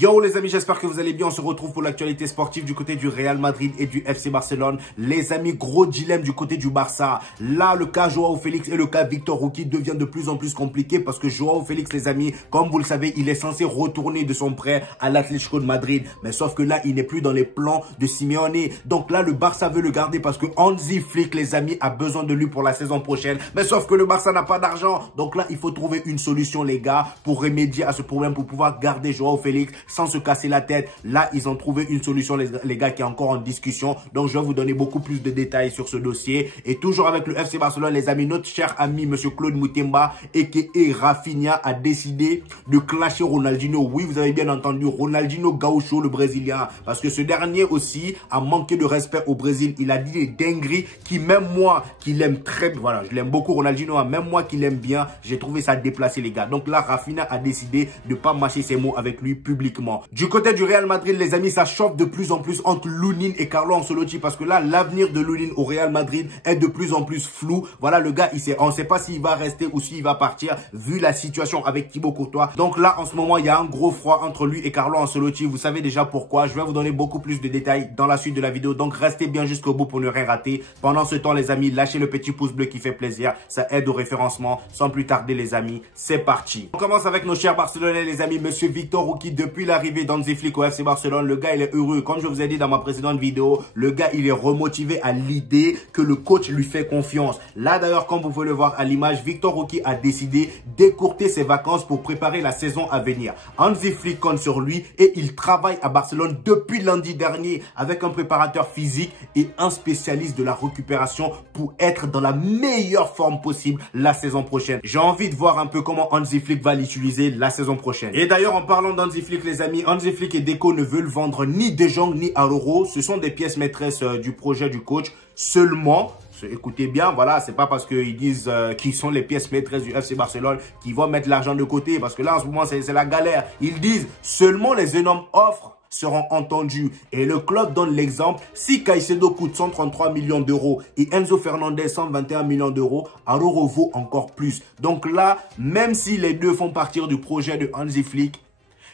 Yo les amis, j'espère que vous allez bien. On se retrouve pour l'actualité sportive du côté du Real Madrid et du FC Barcelone. Les amis, gros dilemme du côté du Barça. Là, le cas Joao Félix et le cas Victor Roque devient de plus en plus compliqué parce que Joao Félix, les amis, comme vous le savez, il est censé retourner de son prêt à l'Atlético de Madrid. Mais sauf que là, il n'est plus dans les plans de Simeone. Donc là, le Barça veut le garder parce que Hansi Flick, les amis, a besoin de lui pour la saison prochaine. Mais sauf que le Barça n'a pas d'argent. Donc là, il faut trouver une solution, les gars, pour remédier à ce problème, pour pouvoir garder Joao Félix sans se casser la tête. Là, ils ont trouvé une solution, les gars, qui est encore en discussion. Donc, je vais vous donner beaucoup plus de détails sur ce dossier. Et toujours avec le FC Barcelone, les amis, notre cher ami, monsieur Claude Moutemba, a.k.a. Rafinha, a décidé de clasher Ronaldinho. Oui, vous avez bien entendu, Ronaldinho Gaucho, le Brésilien. Parce que ce dernier aussi a manqué de respect au Brésil. Il a dit des dingueries qui, même moi, qui l'aime très bien, voilà, je l'aime beaucoup, Ronaldinho, hein, même moi qui l'aime bien, j'ai trouvé ça déplacé, les gars. Donc là, Rafinha a décidé de pas mâcher ses mots avec lui publiquement. Du côté du Real Madrid, les amis, ça chauffe de plus en plus entre Lunin et Carlo Ancelotti parce que là, l'avenir de Lunin au Real Madrid est de plus en plus flou. Voilà, le gars, on ne sait pas s'il va rester ou s'il va partir vu la situation avec Thibaut Courtois. Donc là, en ce moment, il y a un gros froid entre lui et Carlo Ancelotti. Vous savez déjà pourquoi. Je vais vous donner beaucoup plus de détails dans la suite de la vidéo. Donc, restez bien jusqu'au bout pour ne rien rater. Pendant ce temps, les amis, lâchez le petit pouce bleu qui fait plaisir. Ça aide au référencement. Sans plus tarder, les amis, c'est parti. On commence avec nos chers Barcelonais, les amis. Monsieur Victor Roque, depuis l'arrivée d'Hansi Flick au FC Barcelone, le gars, il est heureux. Comme je vous ai dit dans ma précédente vidéo, le gars, il est remotivé à l'idée que le coach lui fait confiance. Là, d'ailleurs, comme vous pouvez le voir à l'image, Victor Roque a décidé d'écourter ses vacances pour préparer la saison à venir. Hansi Flick compte sur lui et il travaille à Barcelone depuis lundi dernier avec un préparateur physique et un spécialiste de la récupération pour être dans la meilleure forme possible la saison prochaine. J'ai envie de voir un peu comment Hansi Flick va l'utiliser la saison prochaine. Et d'ailleurs, en parlant d'Hansi Flick, les amis, Hansi Flick et Deco ne veulent vendre ni De Jong ni Araujo. Ce sont des pièces maîtresses du projet du coach. Seulement, écoutez bien, voilà, c'est pas parce qu'ils disent qu'ils sont les pièces maîtresses du FC Barcelone qu'ils vont mettre l'argent de côté. Parce que là, en ce moment, c'est la galère. Ils disent seulement les énormes offres seront entendus. Et le club donne l'exemple. Si Caicedo coûte 133 millions d'euros et Enzo Fernandez 121 millions d'euros, Araujo vaut encore plus. Donc là, même si les deux font partir du projet de Hansi Flick,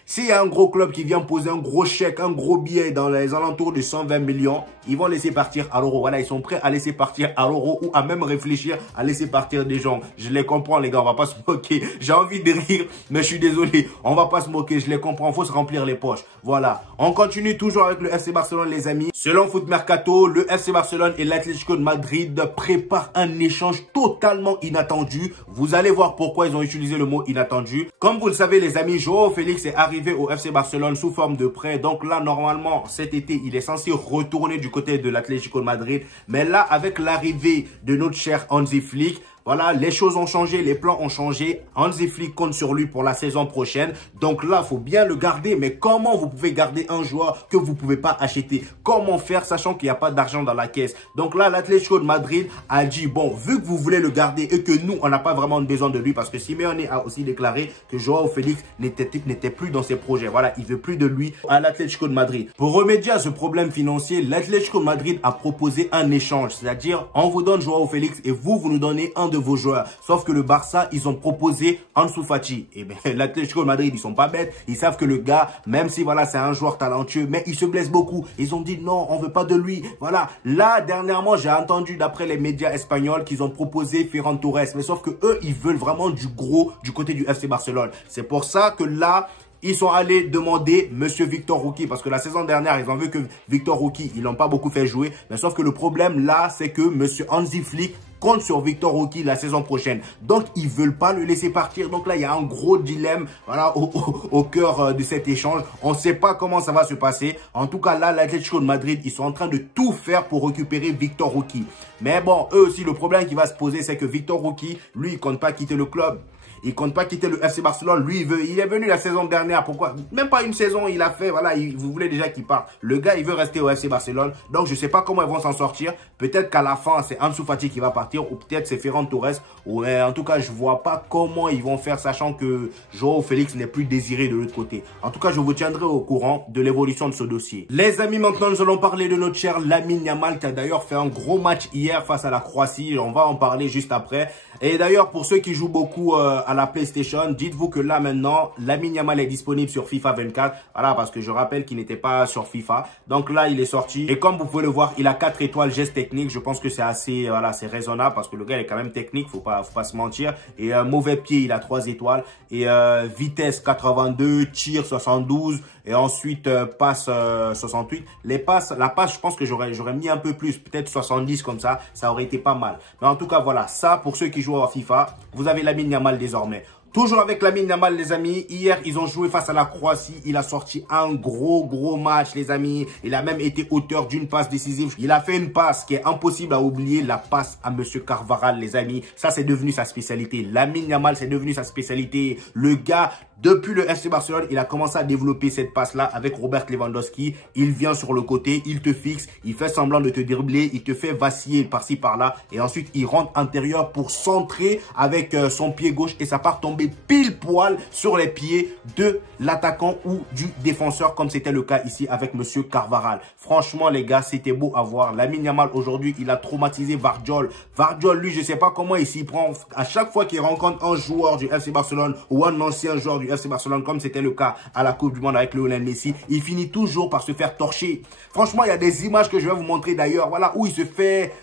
s'il y a un gros club qui vient poser un gros chèque, un gros billet dans les alentours de 120 millions, ils vont laisser partir Araujo. Voilà, ils sont prêts à laisser partir Araujo ou à même réfléchir à laisser partir des gens. Je les comprends, les gars, on va pas se moquer. J'ai envie de rire, mais je suis désolé. On va pas se moquer, je les comprends. Faut se remplir les poches. Voilà. On continue toujours avec le FC Barcelone, les amis. Selon Foot Mercato, le FC Barcelone et l'Atlético de Madrid préparent un échange totalement inattendu. Vous allez voir pourquoi ils ont utilisé le mot inattendu. Comme vous le savez, les amis, Joao Félix est arrivé au FC Barcelone sous forme de prêt. Donc là, normalement, cet été, il est censé retourner du côté de l'Atlético de Madrid. Mais là, avec l'arrivée de notre cher Hansi Flick, voilà, les choses ont changé, les plans ont changé. Hansi Flick compte sur lui pour la saison prochaine. Donc là, il faut bien le garder. Mais comment vous pouvez garder un joueur que vous ne pouvez pas acheter? Comment faire sachant qu'il n'y a pas d'argent dans la caisse? Donc là, l'Atlético de Madrid a dit, bon, vu que vous voulez le garder et que nous, on n'a pas vraiment besoin de lui parce que Simeone a aussi déclaré que Joao Félix n'était plus dans ses projets. Voilà, il ne veut plus de lui à l'Atlético de Madrid. Pour remédier à ce problème financier, l'Atlético de Madrid a proposé un échange. C'est-à-dire, on vous donne Joao Félix et vous nous donnez un de vos joueurs. Sauf que le Barça, ils ont proposé Ansu Fati. Et bien, l'Atlético de Madrid, ils sont pas bêtes. Ils savent que le gars, même si voilà, c'est un joueur talentueux, mais il se blesse beaucoup. Ils ont dit non, on veut pas de lui. Voilà. Là, dernièrement, j'ai entendu d'après les médias espagnols qu'ils ont proposé Ferran Torres. Mais sauf que eux, ils veulent vraiment du gros du côté du FC Barcelone. C'est pour ça que là, ils sont allés demander Monsieur Victor Roque parce que la saison dernière, ils ont vu que Victor Roque, ils l'ont pas beaucoup fait jouer. Mais sauf que le problème là, c'est que Monsieur Hansi Flick compte sur Victor Roque la saison prochaine. Donc, ils veulent pas le laisser partir. Donc là, il y a un gros dilemme voilà, au cœur de cet échange. On ne sait pas comment ça va se passer. En tout cas, là, l'Atlético de Madrid, ils sont en train de tout faire pour récupérer Victor Roque. Mais bon, eux aussi, le problème qui va se poser, c'est que Victor Roque, lui, il compte pas quitter le club. Il compte pas quitter le FC Barcelone. Lui, il est venu la saison dernière. Pourquoi? Même pas une saison, il a fait. Voilà, vous voulez déjà qu'il parte. Le gars, il veut rester au FC Barcelone. Donc, je sais pas comment ils vont s'en sortir. Peut-être qu'à la fin, c'est Ansu Fati qui va partir. Ou peut-être c'est Ferran Torres. Ouais, en tout cas, je vois pas comment ils vont faire, sachant que Joao Félix n'est plus désiré de l'autre côté. En tout cas, je vous tiendrai au courant de l'évolution de ce dossier. Les amis, maintenant, nous allons parler de notre cher Lamine Yamal, qui a d'ailleurs fait un gros match hier face à la Croatie. On va en parler juste après. Et d'ailleurs, pour ceux qui jouent beaucoup à la PlayStation, dites-vous que là maintenant, Lamine Yamal est disponible sur FIFA 24. Voilà, parce que je rappelle qu'il n'était pas sur FIFA. Donc là, il est sorti. Et comme vous pouvez le voir, il a 4 étoiles geste technique. Je pense que c'est assez, voilà, c'est raisonnable parce que le gars il est quand même technique, faut pas se mentir. Et mauvais pied, il a 3 étoiles. Et vitesse 82, tir 72. Et ensuite, passe 68. La passe, je pense que j'aurais mis un peu plus, peut-être 70 comme ça aurait été pas mal. Mais en tout cas, voilà, ça pour ceux qui jouent à FIFA, vous avez Lamine Yamal désormais. Toujours avec Lamine Yamal, les amis. Hier, ils ont joué face à la Croatie. Il a sorti un gros match, les amis. Il a même été auteur d'une passe décisive. Il a fait une passe qui est impossible à oublier. La passe à Monsieur Carvajal, les amis. Ça, c'est devenu sa spécialité. Lamine Yamal, c'est devenu sa spécialité. Le gars, depuis le FC Barcelone, il a commencé à développer cette passe-là avec Robert Lewandowski. Il vient sur le côté, il te fixe, il fait semblant de te dribbler, il te fait vaciller par-ci, par-là. Et ensuite, il rentre intérieur pour centrer avec son pied gauche et ça part tomber pile poil sur les pieds de l'attaquant ou du défenseur, comme c'était le cas ici avec Monsieur Carvajal. Franchement, les gars, c'était beau à voir. Lamine Yamal, aujourd'hui, il a traumatisé Vardiol. Vardiol, lui, je sais pas comment il s'y prend. À chaque fois qu'il rencontre un joueur du FC Barcelone ou un ancien joueur du FC Barcelone, comme c'était le cas à la Coupe du Monde avec Lionel Messi, il finit toujours par se faire torcher. Franchement, il y a des images que je vais vous montrer d'ailleurs, voilà, où il se fait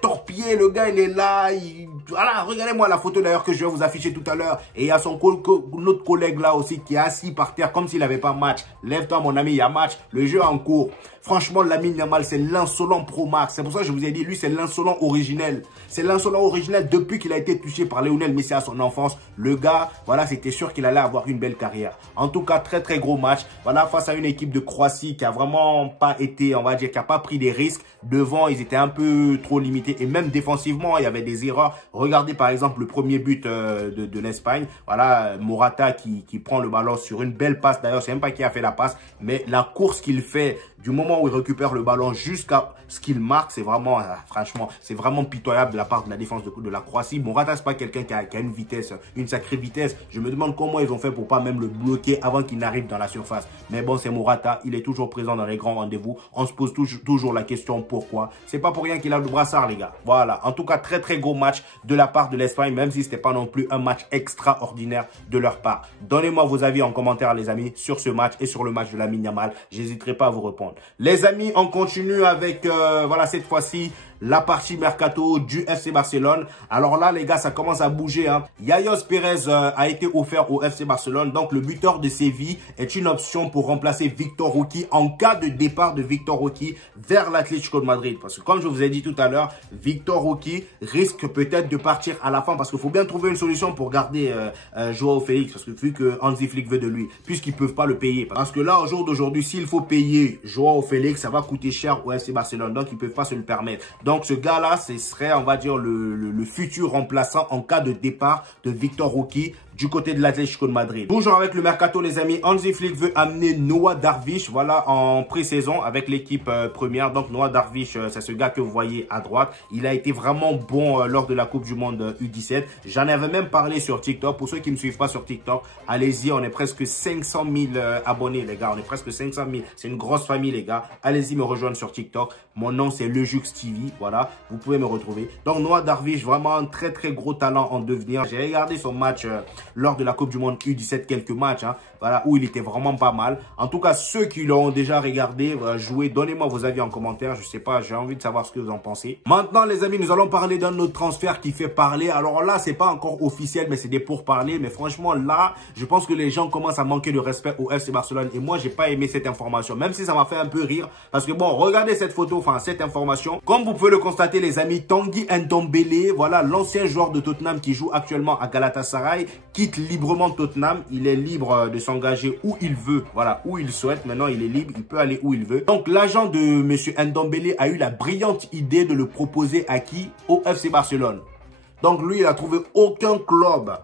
torpiller, le gars il est là, voilà, regardez-moi la photo d'ailleurs que je vais vous afficher tout à l'heure. Et il y a notre collègue là aussi qui est assis par terre comme s'il n'avait pas match. Lève-toi mon ami, il y a match, le jeu est en cours. Franchement, Lamine Yamal, c'est l'insolent Pro Max. C'est pour ça que je vous ai dit, lui, c'est l'insolent originel. C'est l'insolent originel depuis qu'il a été touché par Lionel Messi à son enfance. Le gars, voilà, c'était sûr qu'il allait avoir une belle carrière. En tout cas, très gros match. Voilà, face à une équipe de Croatie qui a vraiment pas été, on va dire, qui a pas pris des risques. Devant, ils étaient un peu trop limités. Et même défensivement, il y avait des erreurs. Regardez par exemple le premier but de l'Espagne. Voilà, Morata qui prend le ballon sur une belle passe. D'ailleurs, c'est même pas qui a fait la passe. Mais la course qu'il fait du moment où il récupère le ballon jusqu'à ce qu'il marque, c'est vraiment, franchement, c'est vraiment pitoyable de la part de la défense de la Croatie. Morata, c'est pas quelqu'un qui a une vitesse, une sacrée vitesse. Je me demande comment ils ont fait pour pas même le bloquer avant qu'il n'arrive dans la surface. Mais bon, c'est Morata, il est toujours présent dans les grands rendez-vous. On se pose toujours la question pourquoi. C'est pas pour rien qu'il a le brassard, les gars. Voilà. En tout cas, très gros match de la part de l'Espagne, même si c'était pas non plus un match extraordinaire de leur part. Donnez-moi vos avis en commentaire, les amis, sur ce match et sur le match de Lamine Yamal. J'hésiterai pas à vous répondre. Les amis, on continue avec, voilà, cette fois-ci, la partie mercato du FC Barcelone. Alors là, les gars, ça commence à bouger. Hein. Yayos Pérez a été offert au FC Barcelone. Donc, le buteur de Séville est une option pour remplacer Victor Roque en cas de départ de Victor Roque vers l'Atlético de Madrid. Parce que comme je vous ai dit tout à l'heure, Victor Roque risque peut-être de partir à la fin. Parce qu'il faut bien trouver une solution pour garder Joao Félix. Parce que vu que Hansi Flick veut de lui, puisqu'ils ne peuvent pas le payer. Parce que là, au jour d'aujourd'hui, s'il faut payer Joao Félix, ça va coûter cher au FC Barcelone. Donc, ils ne peuvent pas se le permettre. Donc, ce gars-là, ce serait, on va dire, le futur remplaçant en cas de départ de Victor Roque du côté de l'Atlético de Madrid. Toujours avec le mercato, les amis, Hansi Flick veut amener Noah Darvish, voilà, en pré-saison avec l'équipe première. Donc, Noah Darvish, c'est ce gars que vous voyez à droite. Il a été vraiment bon lors de la Coupe du Monde U17. J'en avais même parlé sur TikTok. Pour ceux qui ne me suivent pas sur TikTok, allez-y, on est presque 500 000 abonnés, les gars. On est presque 500 000. C'est une grosse famille, les gars. Allez-y me rejoindre sur TikTok. Mon nom, c'est Lejux TV. Voilà, vous pouvez me retrouver. Donc, Noah Darvish, vraiment un très gros talent en devenir. J'ai regardé son match lors de la Coupe du Monde U17, quelques matchs, hein, voilà, où il était vraiment pas mal. En tout cas, ceux qui l'ont déjà regardé, joué, donnez-moi vos avis en commentaire. Je sais pas, j'ai envie de savoir ce que vous en pensez. Maintenant, les amis, nous allons parler d'un autre transfert qui fait parler. Alors là, c'est pas encore officiel, mais c'est des pourparlers. Mais franchement, là, je pense que les gens commencent à manquer de respect au FC Barcelone. Et moi, j'ai pas aimé cette information, même si ça m'a fait un peu rire. Parce que bon, regardez cette photo, enfin, cette information. Comme vous pouvez le constater, les amis, Tanguy Ndombele, voilà, l'ancien joueur de Tottenham qui joue actuellement à Galatasaray, quitte librement Tottenham. Il est libre de s'engager où il veut, voilà, où il souhaite. Maintenant, il est libre, il peut aller où il veut. Donc, l'agent de monsieur Ndombele a eu la brillante idée de le proposer à qui? Au FC Barcelone. Donc, lui, il a trouvé aucun club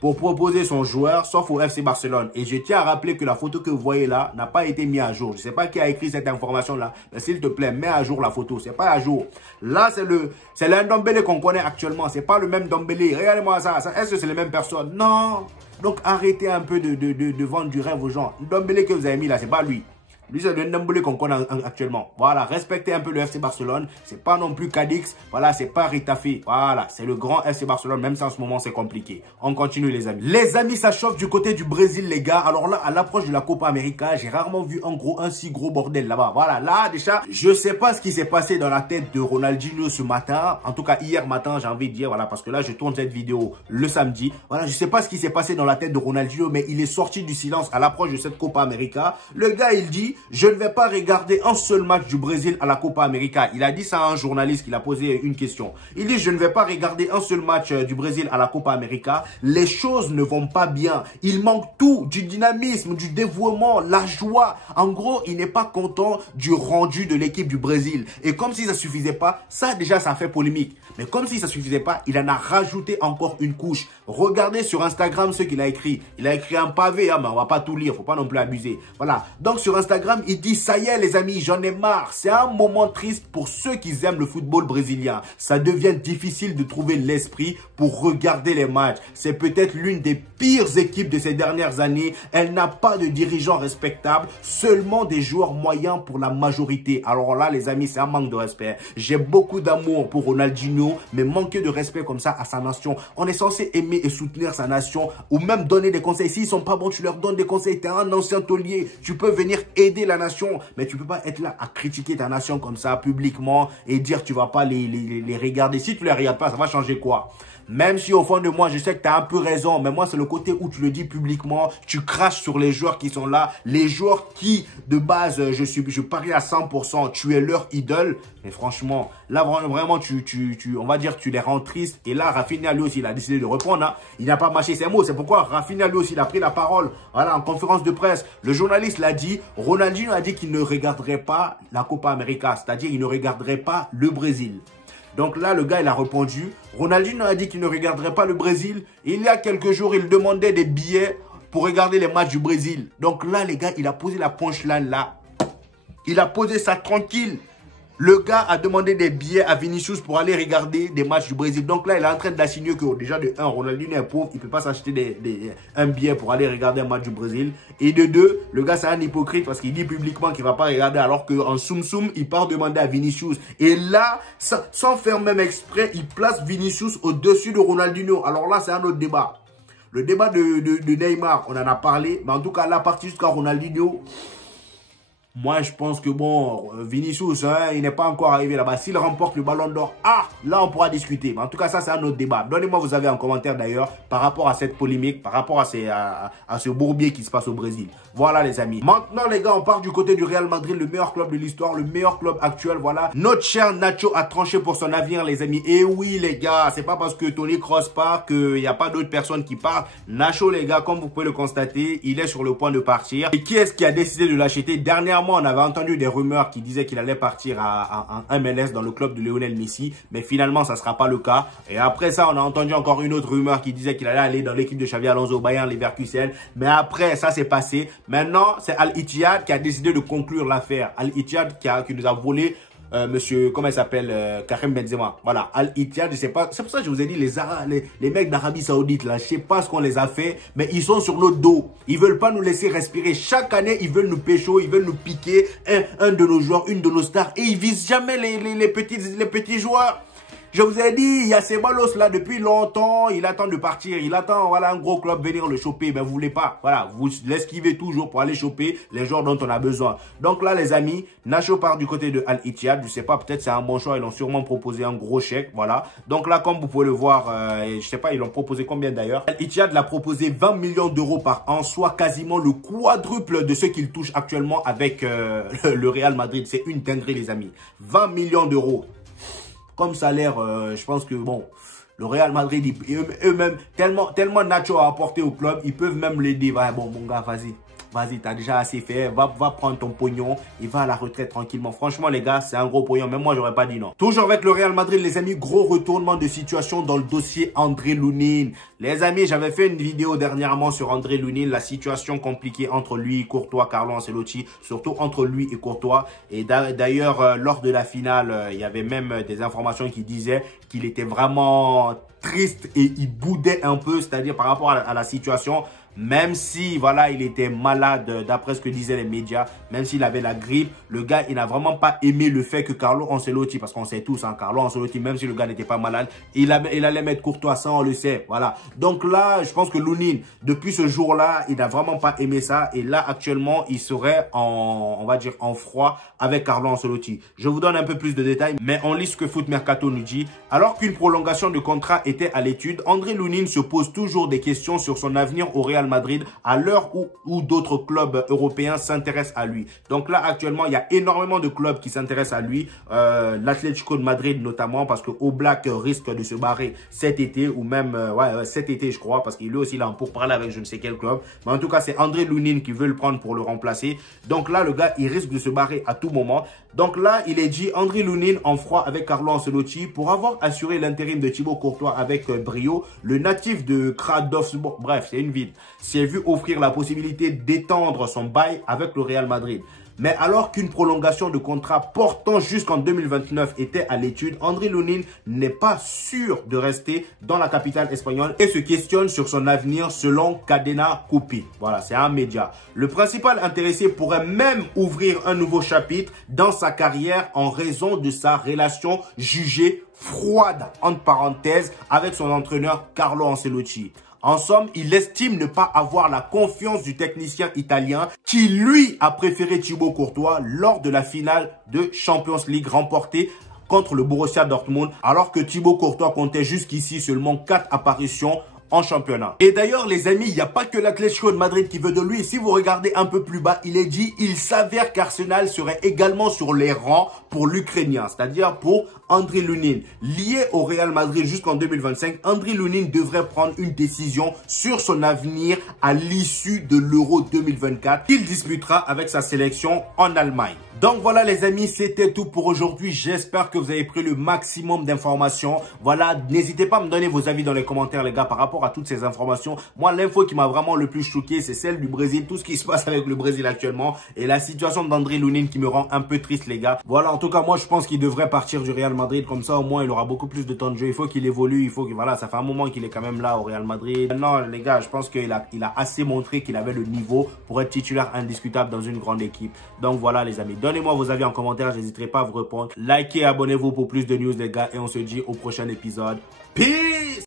pour proposer son joueur, sauf au FC Barcelone. Et je tiens à rappeler que la photo que vous voyez là n'a pas été mise à jour. Je ne sais pas qui a écrit cette information-là, mais s'il te plaît, mets à jour la photo. C'est pas à jour. Là, c'est le Ndombele qu'on connaît actuellement. C'est pas le même Ndombele. Regardez-moi ça. Est-ce que c'est les mêmes personnes? Non. Donc, arrêtez un peu de vendre du rêve aux gens. Ndombele que vous avez mis là, c'est pas lui. Lui, c'est le Ndembele qu'on connaît actuellement. Voilà, respectez un peu le FC Barcelone. C'est pas non plus Cadix. Voilà, c'est pas Ritafe. Voilà, c'est le grand FC Barcelone, même si en ce moment, c'est compliqué. On continue, les amis. Les amis, ça chauffe du côté du Brésil, les gars. Alors là, à l'approche de la Copa América, j'ai rarement vu un si gros bordel là-bas. Voilà, là, déjà, je sais pas ce qui s'est passé dans la tête de Ronaldinho ce matin. En tout cas, hier matin, j'ai envie de dire, voilà, parce que là, je tourne cette vidéo le samedi. Voilà, je sais pas ce qui s'est passé dans la tête de Ronaldinho, mais il est sorti du silence à l'approche de cette Copa América. Le gars, il dit, je ne vais pas regarder un seul match du Brésil à la Copa América. Il a dit ça à un journaliste qui l'a posé une question. Il dit, je ne vais pas regarder un seul match du Brésil à la Copa América. Les choses ne vont pas bien. Il manque tout, du dynamisme, du dévouement, la joie. En gros, il n'est pas content du rendu de l'équipe du Brésil. Et comme si ça suffisait pas, ça déjà, ça fait polémique. Mais comme si ça suffisait pas, il en a rajouté encore une couche. Regardez sur Instagram ce qu'il a écrit. Il a écrit un pavé, hein, mais on va pas tout lire, faut pas non plus abuser. Voilà. Donc sur Instagram, il dit, ça y est les amis, j'en ai marre. C'est un moment triste pour ceux qui aiment le football brésilien. Ça devient difficile de trouver l'esprit pour regarder les matchs. C'est peut-être l'une des pires équipes de ces dernières années. Elle n'a pas de dirigeants respectables, seulement des joueurs moyens pour la majorité. Alors là, les amis, c'est un manque de respect. J'ai beaucoup d'amour pour Ronaldinho, mais manquer de respect comme ça à sa nation. On est censé aimer et soutenir sa nation, ou même donner des conseils. S'ils sont pas bons, tu leur donnes des conseils. Tu es un ancien taulier, tu peux venir aider la nation, mais tu peux pas être là à critiquer ta nation comme ça publiquement et dire que tu vas pas les regarder. Si tu les regardes pas, ça va changer quoi? Même si au fond de moi, je sais que tu as un peu raison, mais moi, c'est le côté où tu le dis publiquement, tu craches sur les joueurs qui sont là, les joueurs qui, de base, je parie à 100%, tu es leur idole. Mais franchement, là, vraiment, on va dire, tu les rends tristes. Et là, Rafinha, lui aussi, il a décidé de reprendre. Hein. Il n'a pas mâché ses mots. C'est pourquoi Rafinha, lui aussi, il a pris la parole. Voilà, en conférence de presse. Le journaliste l'a dit. Ronaldinho a dit qu'il ne regarderait pas la Copa América. C'est-à-dire, il ne regarderait pas le Brésil. Donc là, le gars, il a répondu. Ronaldinho a dit qu'il ne regarderait pas le Brésil. Il y a quelques jours, il demandait des billets pour regarder les matchs du Brésil. Donc là, les gars, il a posé la punchline là. Il a posé ça tranquille. Le gars a demandé des billets à Vinicius pour aller regarder des matchs du Brésil. Donc là, il est en train d'assigner que déjà de 1, Ronaldinho est pauvre. Il ne peut pas s'acheter un billet pour aller regarder un match du Brésil. Et de 2, le gars, c'est un hypocrite parce qu'il dit publiquement qu'il ne va pas regarder alors qu'en soum-soum, il part demander à Vinicius. Et là, sans faire même exprès, il place Vinicius au-dessus de Ronaldinho. Alors là, c'est un autre débat. Le débat de Neymar, on en a parlé. Mais en tout cas, la partie jusqu'à Ronaldinho... Moi, je pense que bon, Vinicius, hein, il n'est pas encore arrivé là-bas. S'il remporte le ballon d'or, là, on pourra discuter. Mais en tout cas, ça, c'est un autre débat. Donnez-moi vos avis en commentaire d'ailleurs par rapport à cette polémique, par rapport à ce bourbier qui se passe au Brésil. Voilà, les amis. Maintenant, les gars, on part du côté du Real Madrid, le meilleur club de l'histoire, le meilleur club actuel. Voilà. Notre cher Nacho a tranché pour son avenir, les amis. Et oui, les gars, c'est pas parce que Toni Kroos part qu'il n'y a pas d'autres personnes qui partent. Nacho, les gars, comme vous pouvez le constater, il est sur le point de partir. Et qui est-ce qui a décidé de l'acheter? Dernièrement, on avait entendu des rumeurs qui disaient qu'il allait partir à MLS dans le club de Lionel Messi, mais finalement ça ne sera pas le cas. Et après ça, on a entendu encore une autre rumeur qui disait qu'il allait aller dans l'équipe de Xavi Alonso, Bayern Leverkusen, mais après ça c'est passé. Maintenant, c'est Al Ittihad qui a décidé de conclure l'affaire. Al Ittihad qui nous a volé monsieur, comment il s'appelle, Karim Benzema. Voilà, Al Ittihad, je sais pas. C'est pour ça que je vous ai dit, les mecs d'Arabie Saoudite, là, je sais pas ce qu'on les a fait, mais ils sont sur notre dos. Ils veulent pas nous laisser respirer. Chaque année, ils veulent nous pécho, ils veulent nous piquer un de nos joueurs, une de nos stars, et ils visent jamais les petits joueurs. Je vous ai dit, il y a Ceballos là depuis longtemps, il attend de partir, il attend voilà, un gros club venir le choper, mais vous voulez pas. Voilà, vous l'esquivez toujours pour aller choper les joueurs dont on a besoin. Donc là les amis, Nacho part du côté de Al Ittihad, je sais pas, peut-être c'est un bon choix, ils l'ont sûrement proposé un gros chèque, voilà. Donc là comme vous pouvez le voir, je sais pas, ils l'ont proposé combien d'ailleurs. Al Ittihad l'a proposé 20 millions d'euros par an, soit quasiment le quadruple de ce qu'il touche actuellement avec le Real Madrid. C'est une dinguerie les amis, 20 millions d'euros. Comme salaire, je pense que bon, le Real Madrid, eux-mêmes, tellement Nacho a apporté au club, ils peuvent même l'aider. Ouais, bon, mon gars, vas-y, t'as déjà assez fait, va prendre ton pognon et va à la retraite tranquillement. Franchement, les gars, c'est un gros pognon. Même moi, j'aurais pas dit non. Toujours avec le Real Madrid, les amis, gros retournement de situation dans le dossier André Lunin. Les amis, j'avais fait une vidéo dernièrement sur André Lunin, la situation compliquée entre lui, Courtois, Carlo Ancelotti, surtout entre lui et Courtois. Et d'ailleurs, lors de la finale, il y avait même des informations qui disaient qu'il était vraiment triste et il boudait un peu, c'est-à-dire par rapport à la situation. Même si, voilà, il était malade, d'après ce que disaient les médias, même s'il avait la grippe, le gars, il n'a vraiment pas aimé le fait que Carlo Ancelotti, parce qu'on sait tous, hein, Carlo Ancelotti, même si le gars n'était pas malade, il allait mettre Courtois, ça, on le sait, voilà. Donc là, je pense que Lunin, depuis ce jour-là, il n'a vraiment pas aimé ça, et là, actuellement, il serait on va dire, en froid avec Carlo Ancelotti. Je vous donne un peu plus de détails, mais on lit ce que Foot Mercato nous dit. Alors qu'une prolongation de contrat était à l'étude, André Lunin se pose toujours des questions sur son avenir au Real Madrid à l'heure où d'autres clubs européens s'intéressent à lui. Donc là, actuellement, il y a énormément de clubs qui s'intéressent à lui. L'Atlético de Madrid notamment, parce que Oblak risque de se barrer cet été, ou même cet été, je crois, parce qu'il lui aussi, il a un pourparler avec je ne sais quel club. Mais en tout cas, c'est André Lunin qui veut le prendre pour le remplacer. Donc là, le gars, il risque de se barrer à tout moment. Donc là, il est dit André Lunin en froid avec Carlo Ancelotti pour avoir assuré l'intérim de Thibaut Courtois avec brio. Le natif de Kradovsburg, bref, c'est une ville, s'est vu offrir la possibilité d'étendre son bail avec le Real Madrid. Mais alors qu'une prolongation de contrat portant jusqu'en 2029 était à l'étude, André Lunin n'est pas sûr de rester dans la capitale espagnole et se questionne sur son avenir selon Cadena Coupé. Voilà, c'est un média. Le principal intéressé pourrait même ouvrir un nouveau chapitre dans sa carrière en raison de sa relation jugée froide, entre parenthèses, avec son entraîneur Carlo Ancelotti. En somme, il estime ne pas avoir la confiance du technicien italien qui, lui, a préféré Thibaut Courtois lors de la finale de Champions League remportée contre le Borussia Dortmund, alors que Thibaut Courtois comptait jusqu'ici seulement 4 apparitions en championnat. Et d'ailleurs, les amis, il n'y a pas que l'Atlético de Madrid qui veut de lui. Si vous regardez un peu plus bas, il est dit, il s'avère qu'Arsenal serait également sur les rangs pour l'Ukrainien, c'est-à-dire pour André Lunin. Lié au Real Madrid jusqu'en 2025, André Lunin devrait prendre une décision sur son avenir à l'issue de l'Euro 2024 qu'il disputera avec sa sélection en Allemagne. Donc voilà les amis, c'était tout pour aujourd'hui. J'espère que vous avez pris le maximum d'informations. Voilà, n'hésitez pas à me donner vos avis dans les commentaires les gars par rapport à toutes ces informations. Moi, l'info qui m'a vraiment le plus choqué, c'est celle du Brésil, tout ce qui se passe avec le Brésil actuellement et la situation d'André Lunin qui me rend un peu triste les gars. Voilà, en tout cas, moi je pense qu'il devrait partir du Real Madrid, comme ça au moins il aura beaucoup plus de temps de jeu. Il faut qu'il évolue, il faut que voilà, ça fait un moment qu'il est quand même là au Real Madrid. Maintenant les gars, je pense qu'il a assez montré qu'il avait le niveau pour être titulaire indiscutable dans une grande équipe. Donc voilà les amis, donnez-moi vos avis en commentaire, j'hésiterai pas à vous répondre. Likez, abonnez-vous pour plus de news les gars et on se dit au prochain épisode. Peace!